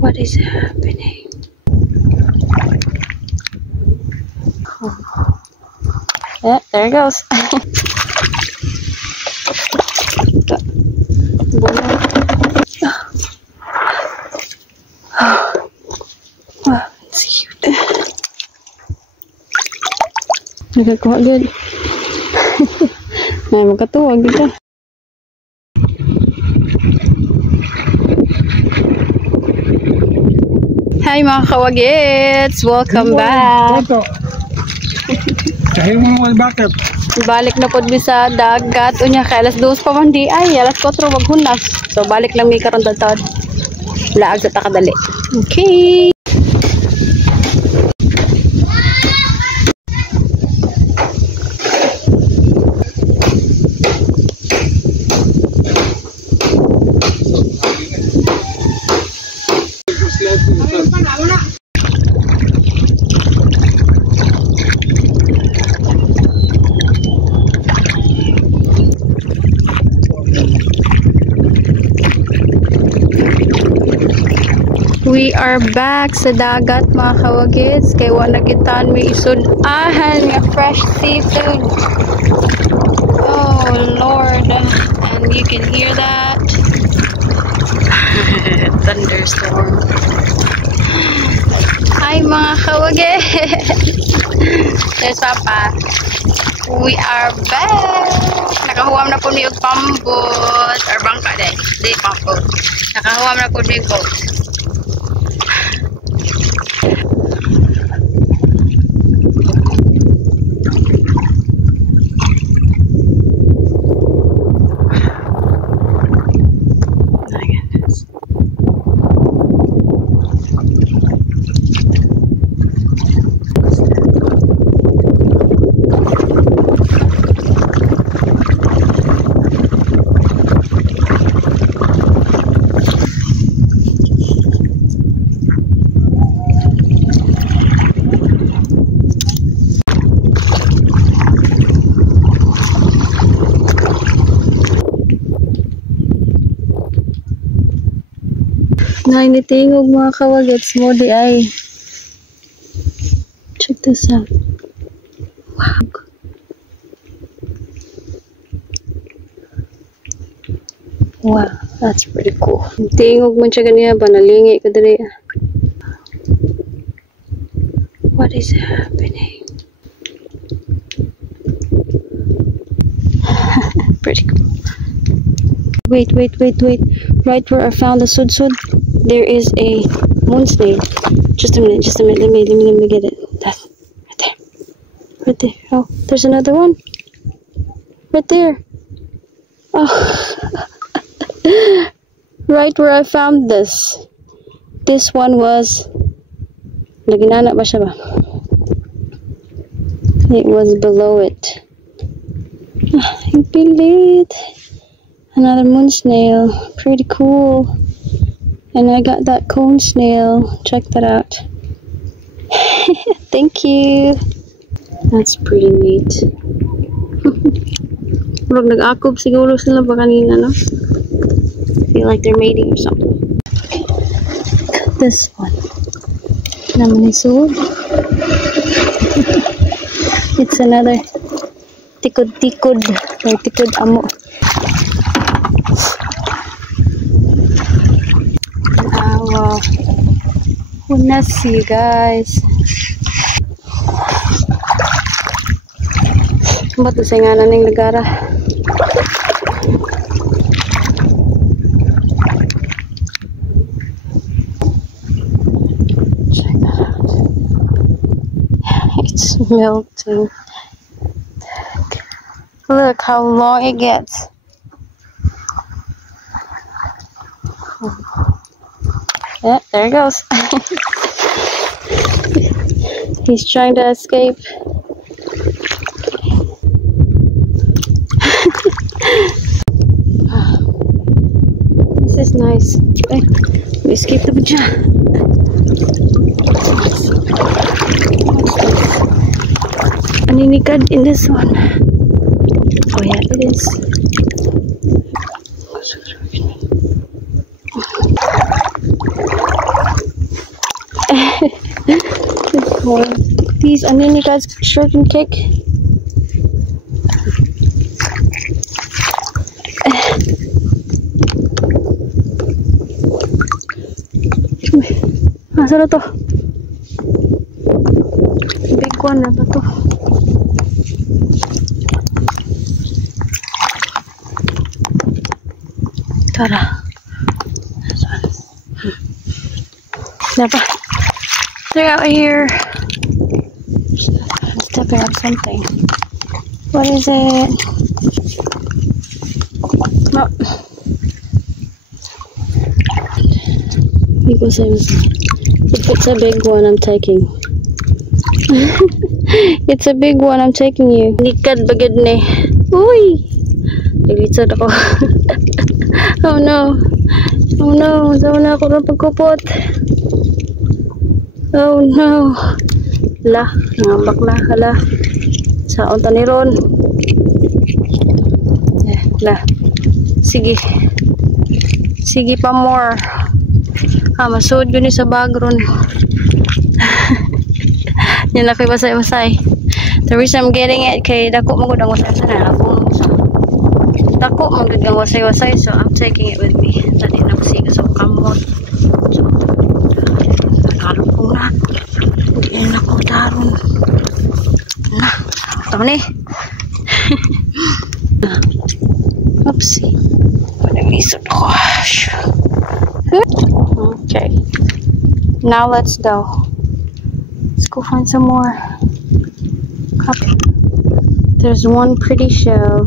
What is happening? Yeah, there it goes. Oh, it's cute. Nagkakuha good. Ay, magkatuwag dito. Hi mga kawagits! Welcome back! Kahit mo naman bakit? Balik na po sa dagat. Unya kay alas 2 pa man di ay. Alas 4 maghunas. So balik lang may karon tatod. Laag sa takadali. Okay! We are back sa dagat mga kawagits. Kaya wala gitan may isudahan nga fresh seafood. Oh Lord. And you can hear that. Thunderstorm. Hi mga kawagits. There's Papa. We are back. Nakahuwam na po ni og pambot. Or bangka day. Di pambot. Nakahuwam na po ni boat. Nainitingog mga kawagits mo di ay. Check this out. Wow. Wow, that's pretty cool. Tingog mo siya ganiya ba? Nalingi ka dali. What is happening? Pretty cool. Wait. Right where I found the sudsud, there is a moon snail. Just a minute. Let me get it. That's right there. Oh, there's another one. Right there. Oh. Right where I found this. This one was naginana ba siya ba? It was below it. I believe another moon snail. Pretty cool. And I got that cone snail. Check that out. Thank you. That's pretty neat. Pag nag-akob siguro sila ba kanina, no? Feel like they're mating or something. This one. Naman isod. It's another tikod or tikod amo. Wow. Wanna see you guys. Ba't ito nga na ng lagara? Check that out. It's melting. Look how long it gets. Yeah, there it goes. He's trying to escape. This is nice. Okay, we escaped the baja. Aninikad in this one. Oh yeah, it is. More. These onion, you guys, shuriken kick. Asa na to? Big one na ba to? Tara. Napa. They're out here. I'm stepping on something. What is it? No. If it's a big one, I'm taking. It's a big one, I'm taking you. Nikad bagid ni. Uy! Naglitsod ako. Oh no. Oh no. Saan na ako ng pagkupot? Oh no. Hala. Ngambak na. Hala. Saon ta ni ron. Hala. Sige. Sige pa more. Masud yun sa bagron. Yan na ko'y basay-basay. The reason I'm getting it kay dako magud ang wasay-wasay na. Dako magud ang wasay-wasay, so I'm taking it with me. Dali na ko siga sa kamot. So, nakalong ko na. Hindi na ko daron. Na, ito ni. Oopsie. Panagisod ko. Okay. Now let's go. Let's go find some more. Copy. There's one pretty shell.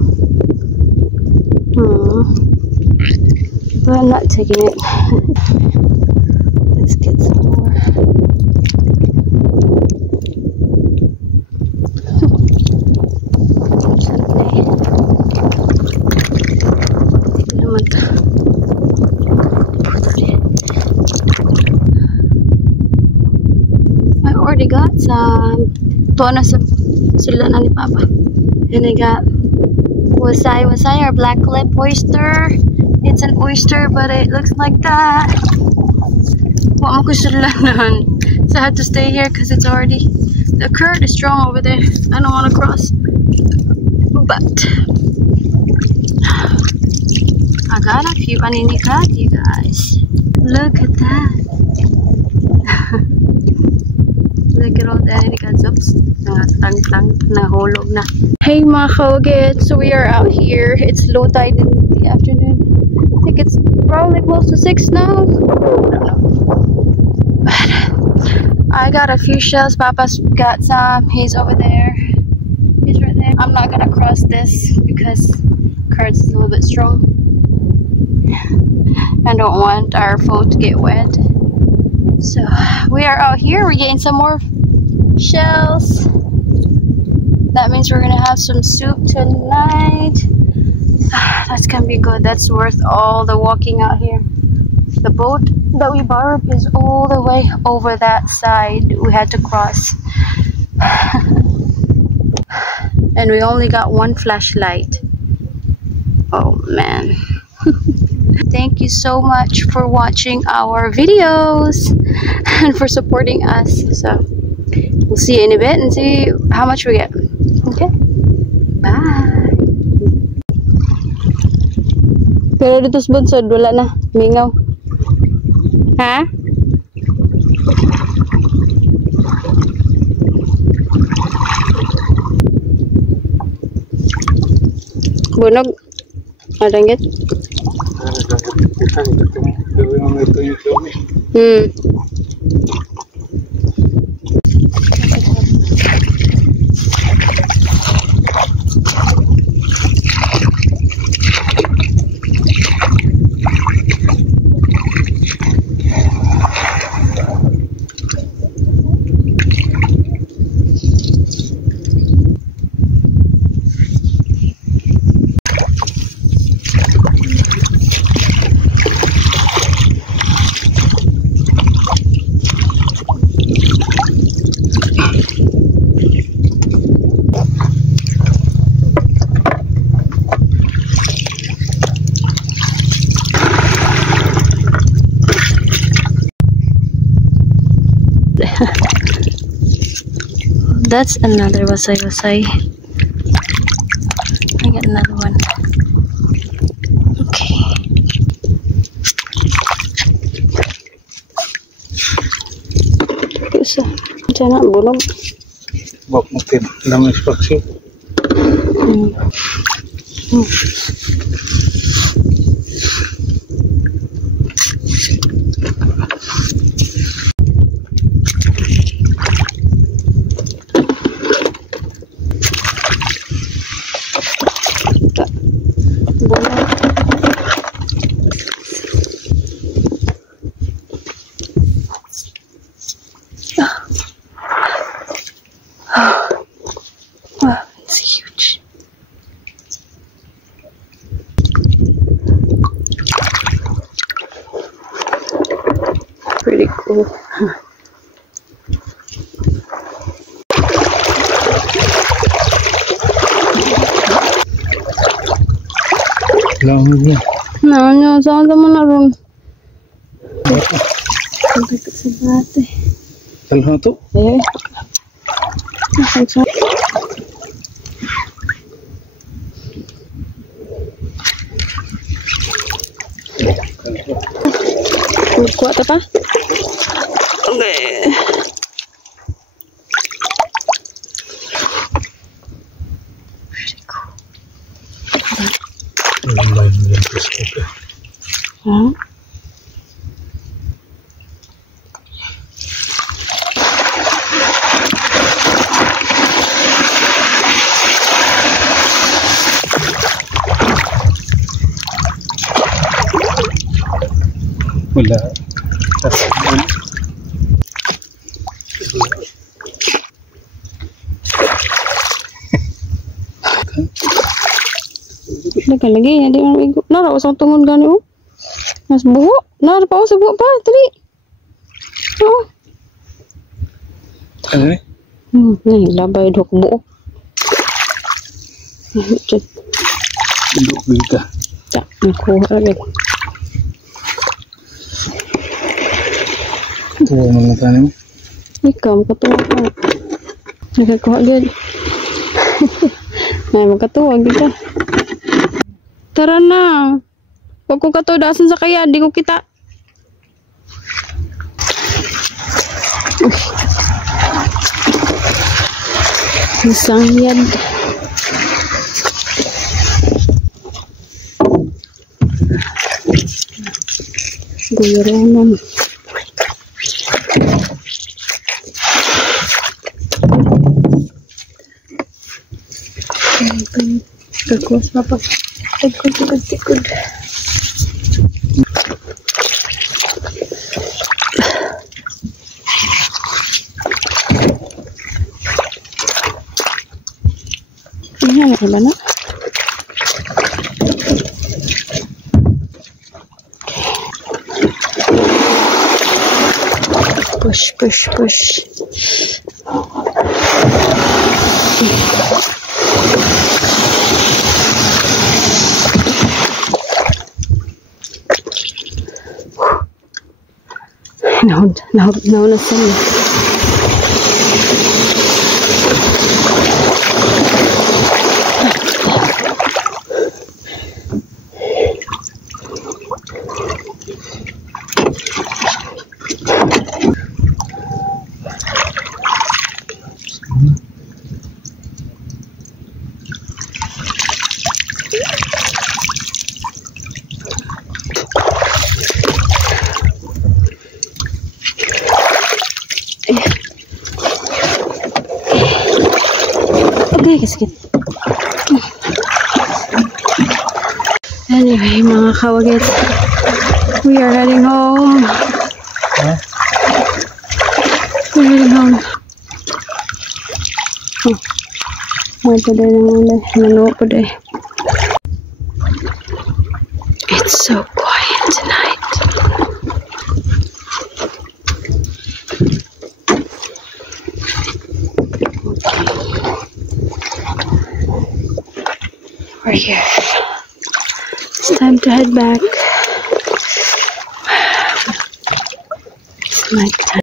But I'm not taking it. Let's get some more. I already got some. Ito na sila na ni Papa. And I got wasai or black lip oyster. It's an oyster, but it looks like that. Wa mo ko sulanan. So I had to stay here because it's already, the current is strong over there. I don't want to cross. But I got a few aninikat, you guys. Look at that. Look at all the anikats. Oops. Nahulog na. Hey mga kaugit, so we are out here. It's low tide in the afternoon. I think it's probably close to 6 now. I don't know. But I got a few shells. Papa's got some. He's over there. He's right there. I'm not gonna cross this because current is a little bit strong. I don't want our phone to get wet. So we are out here. We're getting some more shells. That means we're gonna have some soup tonight. That's gonna be good. That's worth all the walking out here. The boat that we borrowed is all the way over that side. We had to cross. And we only got one flashlight. Oh man. Thank you so much for watching our videos and for supporting us. So we'll see you in a bit and see how much we get. Okay, bye. Pero dito sa bunsod, wala na. Mingaw. Ha? Bunog. Adanggit. That's another wasay-wasay. I got another one. Okay. Isa. Diyan na, bunog. Wag mungkin dalam inspeksi. Wow, it's huge. Pretty cool. Lamig na. No, saan naman na ron? Ang bigat sa bate. Dalawa to. Eh. Kuat apa? Okay. Huh? Wala. Dekat lagi, ada orang ikut. Nara usang tungun gani oh. Mas buhok. Nara pa usang buhok pa tadi. Oh. Ano? Ni labay dok buhok. Duduk kita. Tak, aku lagi. Tuwa mga tanim. Ikaw, makatuwa ka. Nagkakuha agad. Ay, makatuwa kita. Tara na. Huwag ko katudasan sa kaya. Di ko kita. Isang yad. Guyronan. Kekuas apa? Tikun. Ini anak mana? Push. Now na sana. Okay, kasakit. Anyway, mga kawagit, we are heading home. Huh? We're heading home. May paday ng ulay. Nanuwa paday. It's so quiet tonight. We're here. It's time to head back. It's night time.